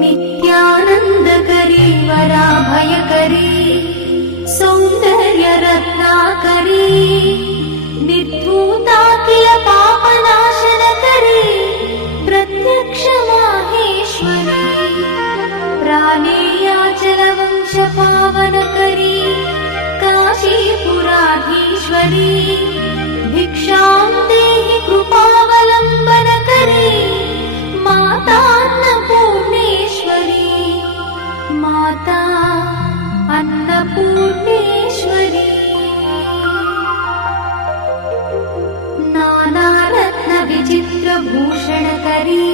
नित्यानन्दकरी वराभयकरी सौन्दर्यरत्नाकरी निर्धूताखिल पापनाशनकरी प्रत्यक्ष माहेश्वरी प्राणेयाचलवंशपावनकरी काशीपुराधीश्वरी भिक्षां देहि कृपावलम्बनकरी माता अन्नपूर्णेश्वरी माता अन्नपूर्णेश्वरी नानारत्नविचित्रभूषणकरी